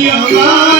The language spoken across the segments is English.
You're Allah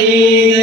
Hare